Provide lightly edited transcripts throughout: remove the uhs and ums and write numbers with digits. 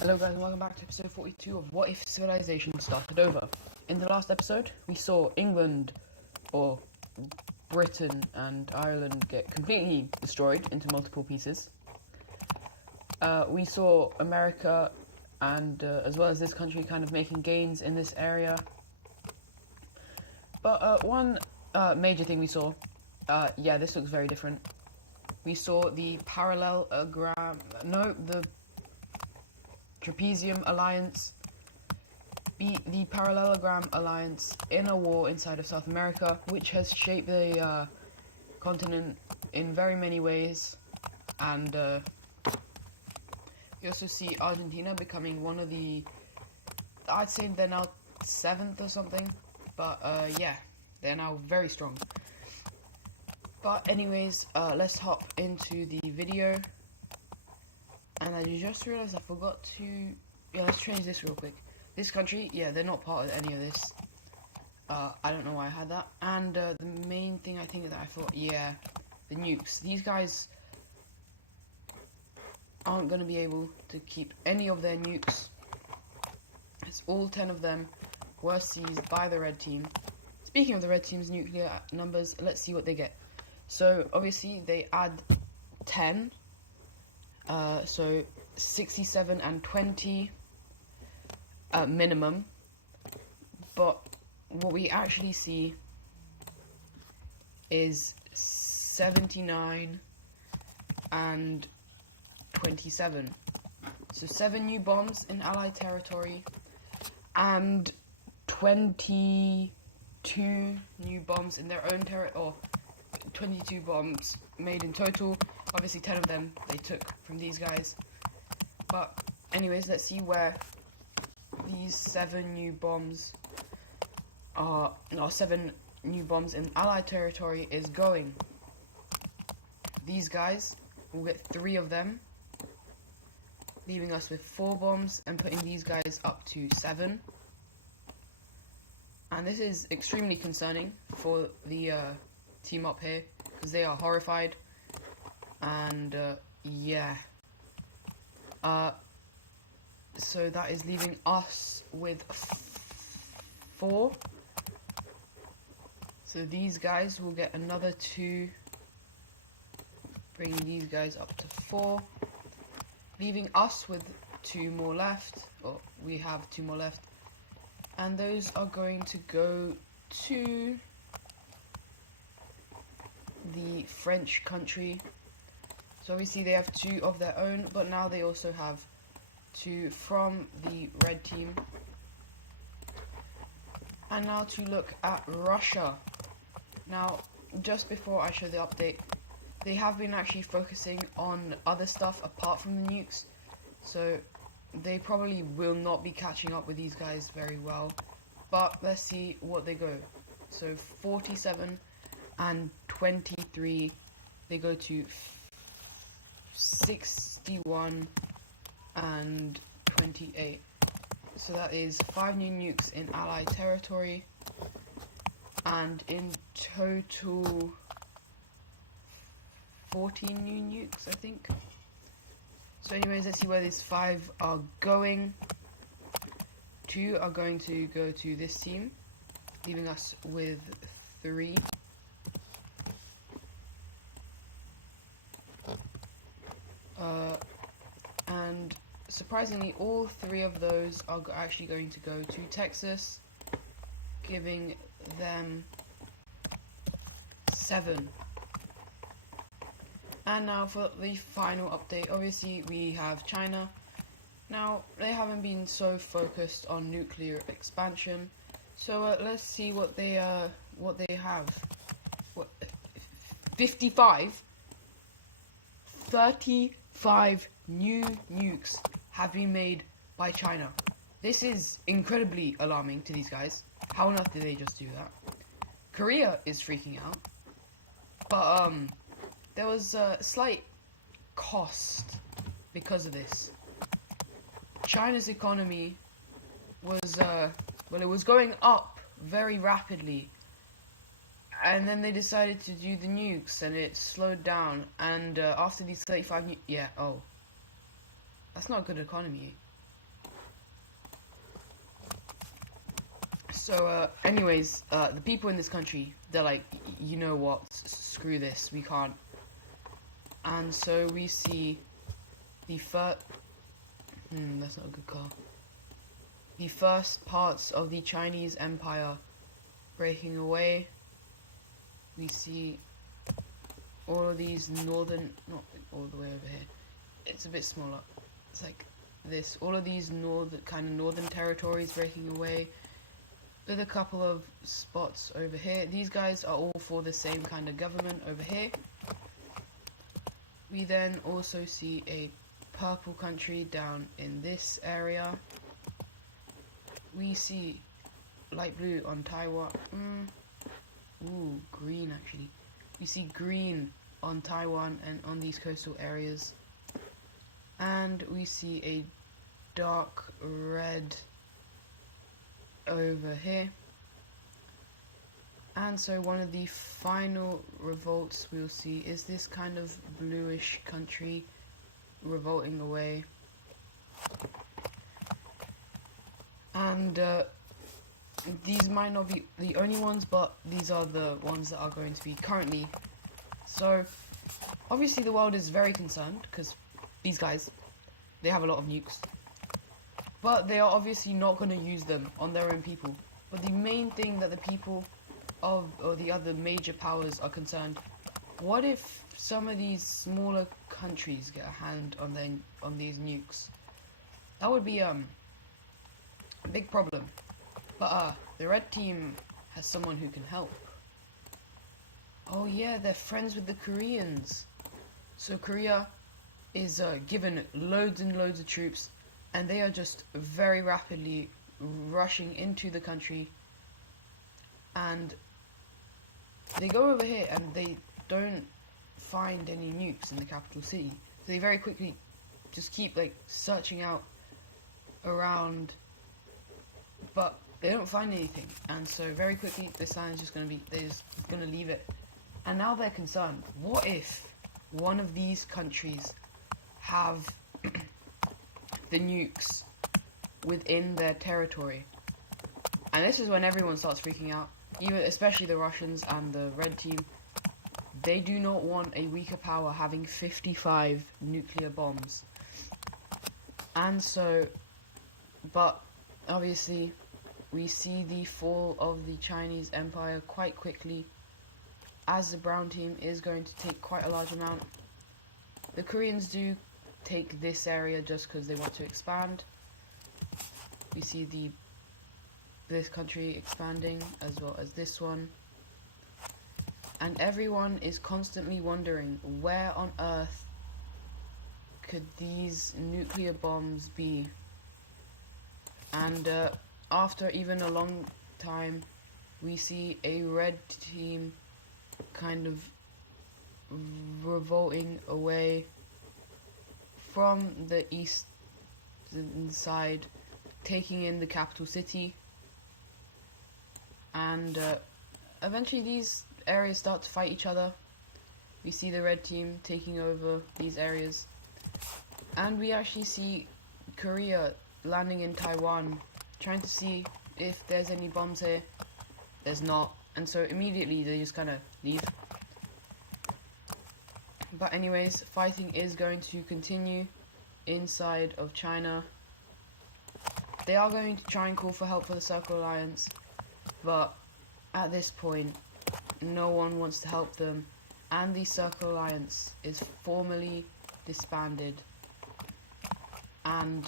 Hello guys and welcome back to episode 42 of What If Civilization Started Over. In the last episode, we saw England, or Britain and Ireland get completely destroyed into multiple pieces. We saw America and as well as this country kind of making gains in this area. But one major thing we saw, this looks very different. We saw the Trapezium Alliance beat the Parallelogram Alliance in a war inside of South America, which has shaped the continent in very many ways. And you also see Argentina becoming one of the, I'd say they're now 7th or something, but they're now very strong. But anyways, let's hop into the video. And I just realized I forgot to... let's change this real quick. This country, they're not part of any of this. I don't know why I had that. And the main thing I think that I thought, the nukes. These guys aren't going to be able to keep any of their nukes. It's all 10 of them were seized by the red team. Speaking of the red team's nuclear numbers, let's see what they get. So, obviously, they add 10. So 67 and 20 minimum, but what we actually see is 79 and 27. So 7 new bombs in Allied territory and 22 new bombs in their own territory, or 22 bombs made in total. Obviously 10 of them they took from these guys. But anyways, let's see where these 7 new bombs are, 7 new bombs in Allied territory is going. These guys will get 3 of them, leaving us with 4 bombs and putting these guys up to 7. And this is extremely concerning for the team up here, because they are horrified. And so that is leaving us with 4. So these guys will get another 2, bringing these guys up to 4, leaving us with 2 more left, or we have 2 more left, and those are going to go to the French country. So obviously they have 2 of their own, but now they also have 2 from the red team. And now to look at Russia. Now, just before I show the update, they have been actually focusing on other stuff apart from the nukes. So they probably will not be catching up with these guys very well. But let's see what they go. So 47 and 23, they go to 61 and 28. So that is 5 new nukes in Allied territory, and in total 14 new nukes, I think. So anyways, let's see where these 5 are going. 2 are going to go to this team, leaving us with 3. And surprisingly, all 3 of those are actually going to go to Texas, giving them 7. And now for the final update. Obviously, we have China. Now, they haven't been so focused on nuclear expansion, so let's see what they have. 55? 35 new nukes have been made by China. This is incredibly alarming to these guys. How on earth did they just do that? Korea is freaking out, but there was a slight cost because of this. China's economy was it was going up very rapidly, and then they decided to do the nukes, and it slowed down. And after these 35 that's not a good economy. So, anyways, the people in this country, they're like, you know what, screw this, we can't. And so we see the first, that's not a good car. The first parts of the Chinese Empire breaking away. We see all of these northern, not all the way over here, it's a bit smaller, it's like this, all of these northern territories breaking away, with a couple of spots over here. These guys are all for the same kind of government over here. We then also see a purple country down in this area. We see light blue on Taiwan. Ooh, green actually. We see green on Taiwan and on these coastal areas. And we see a dark red over here. And so one of the final revolts we'll see is this kind of bluish country revolting away. And these might not be the only ones, but these are the ones that are going to be currently. So obviously the world is very concerned because these guys, they have a lot of nukes. But they are obviously not going to use them on their own people. But the main thing that the people of, or the other major powers are concerned, what if some of these smaller countries get a hand on these nukes? That would be a big problem. But the red team has someone who can help. Oh yeah, they're friends with the Koreans. So Korea is given loads and loads of troops, and they are just very rapidly rushing into the country. And they go over here and they don't find any nukes in the capital city. So they very quickly just keep like searching out around, but they don't find anything. And so very quickly this land is just gonna be, they're just gonna leave it. And now they're concerned, what if one of these countries have the nukes within their territory? And this is when everyone starts freaking out, even especially the Russians and the red team. They do not want a weaker power having 55 nuclear bombs. And so, but obviously we see the fall of the Chinese Empire quite quickly, as the brown team is going to take quite a large amount. The Koreans do take this area just because they want to expand. We see this country expanding as well as this one. And everyone is constantly wondering, where on earth could these nuclear bombs be? And after even a long time, we see a red team kind of revolting away from the eastern side, taking in the capital city. And eventually these areas start to fight each other. We see the red team taking over these areas, and we actually see Korea landing in Taiwan, trying to see if there's any bombs here. There's not, and so immediately they just kind of leave. But anyways, fighting is going to continue inside of China. They are going to try and call for help for the Circle Alliance, but at this point no one wants to help them, and the Circle Alliance is formally disbanded. And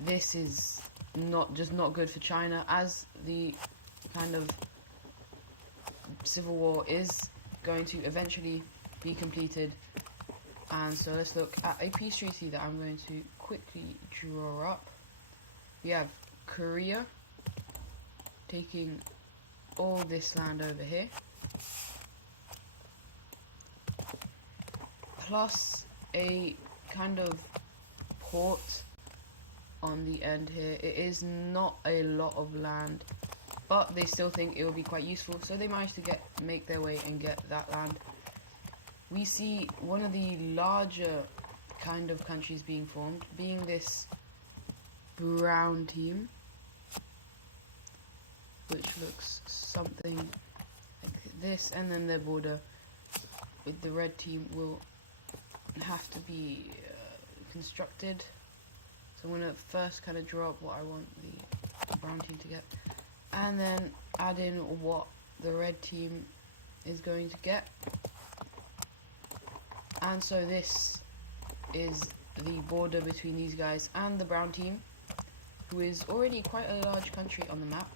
this is not good for China, as the kind of civil war is going to eventually be completed. And so let's look at a peace treaty that I'm going to quickly draw up. We have Korea taking all this land over here, plus a kind of port on the end here. It is not a lot of land, but they still think it will be quite useful, so they managed to make their way and get that land. We see one of the larger kind of countries being formed, being this brown team. which looks something like this, and then their border with the red team will have to be constructed. So I'm going to first kind of draw up what I want the brown team to get, and then add in what the red team is going to get. And so this is the border between these guys and the brown team, who is already quite a large country on the map.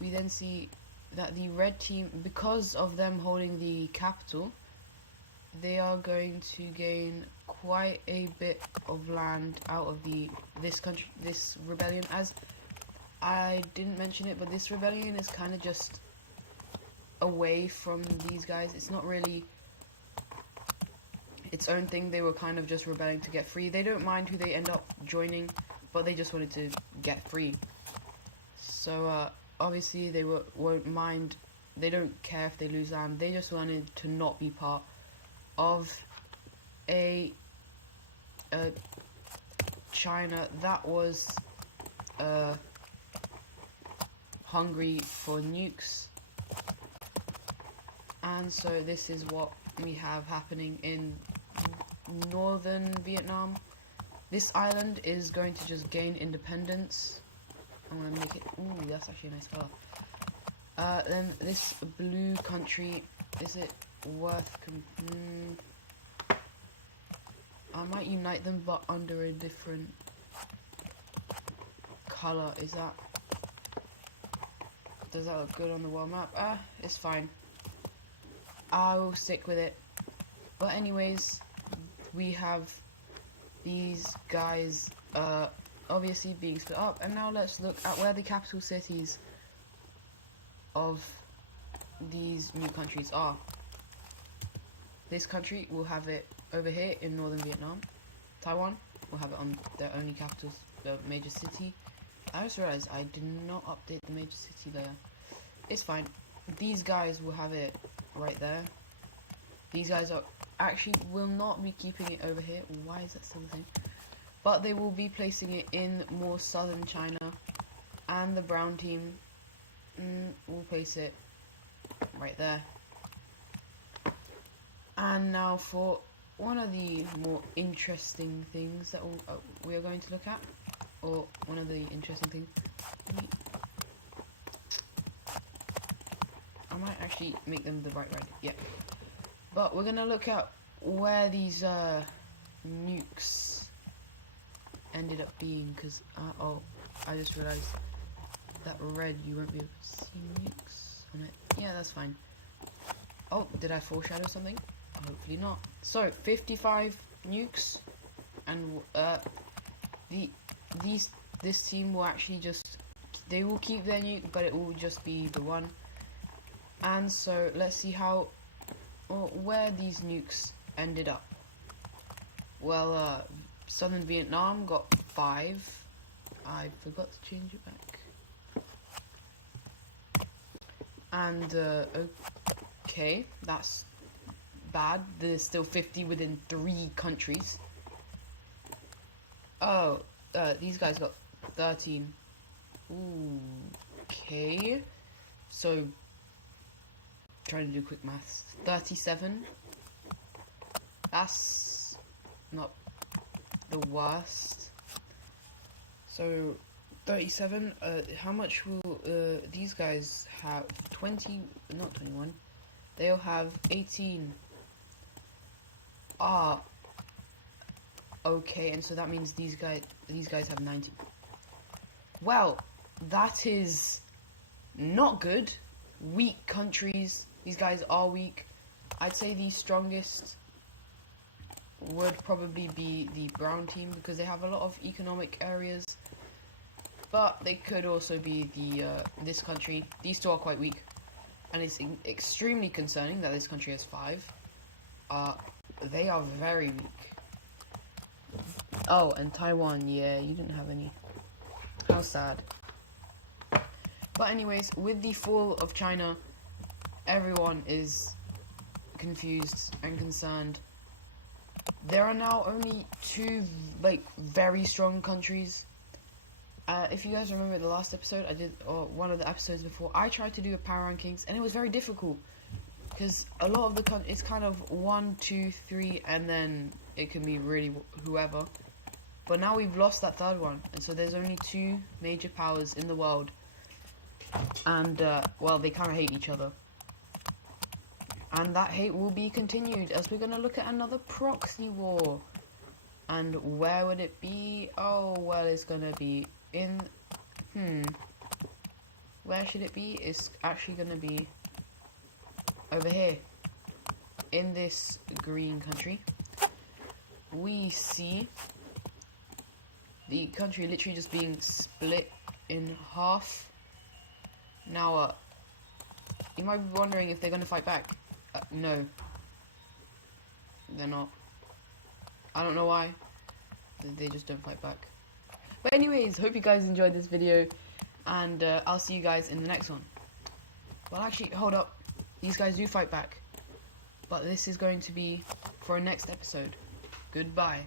We then see that the red team, because of them holding the capital, they are going to gain quite a bit of land out of this rebellion. As I didn't mention it, but this rebellion is kind of just away from these guys. It's not really its own thing. They were kind of just rebelling to get free. They don't mind who they end up joining, but they just wanted to get free. So obviously they won't mind. They don't care if they lose land. They just wanted to not be part of a China that was hungry for nukes. And so this is what we have happening in northern Vietnam. This island is going to just gain independence. I'm going to make it... Ooh, that's actually a nice color. Then this blue country, is it worth... I might unite them, but under a different color. Is that... Does that look good on the world map? It's fine. I'll stick with it. But anyways, we have these guys obviously being split up, and now let's look at where the capital cities of these new countries are. This country will have it over here in northern Vietnam. Taiwan will have it on their only capital, the major city. I just realized I did not update the major city layer. It's fine. These guys will have it right there. These guys are actually will not be keeping it over here. Why is that still the same? But they will be placing it in more southern China, and the brown team will place it right there. And now for one of the more interesting things that we are going to look at, or one of the interesting things. I might actually make them the right red, yeah. But we're gonna look at where these nukes ended up being, because oh, I just realized that red, you won't be able to see nukes on it. Yeah, that's fine. Oh, did I foreshadow something? Hopefully not. So 55 nukes, and this team will actually just, they will keep their nuke, but it will just be the one. And so let's see how or where these nukes ended up. Well, southern Vietnam got 5. I forgot to change it back. And okay, that's bad. There's still 50 within 3 countries. Oh, these guys got 13. Ooh, okay. So, trying to do quick maths. 37. That's not the worst. So, 37. How much will these guys have? 20, not 21. They'll have 18. Ah. Okay, and so that means these guys have 90. Well, that is not good. Weak countries. These guys are weak. I'd say the strongest would probably be the brown team, because they have a lot of economic areas. But they could also be the this country. These two are quite weak, and it's extremely concerning that this country has 5. They are very weak. Oh, and Taiwan, yeah, you didn't have any. How sad. But anyways, with the fall of China, everyone is confused and concerned. There are now only 2, like, very strong countries. if you guys remember the last episode I did, or one of the episodes before, I tried to do a power rankings and it was very difficult because a lot of the it's kind of 1, 2, 3, and then it can be really whoever. But now we've lost that third one, and so there's only 2 major powers in the world, and well, they kind of hate each other, and that hate will be continued as we're gonna look at another proxy war. And where would it be? Oh, well, it's gonna be in, where should it be? It's actually gonna be over here, in this green country. We see the country literally just being split in half. Now, you might be wondering if they're gonna fight back. No, they're not. I don't know why. They just don't fight back. But anyways, hope you guys enjoyed this video, and I'll see you guys in the next one. Well, actually, hold up. These guys do fight back, but this is going to be for a next episode. Goodbye.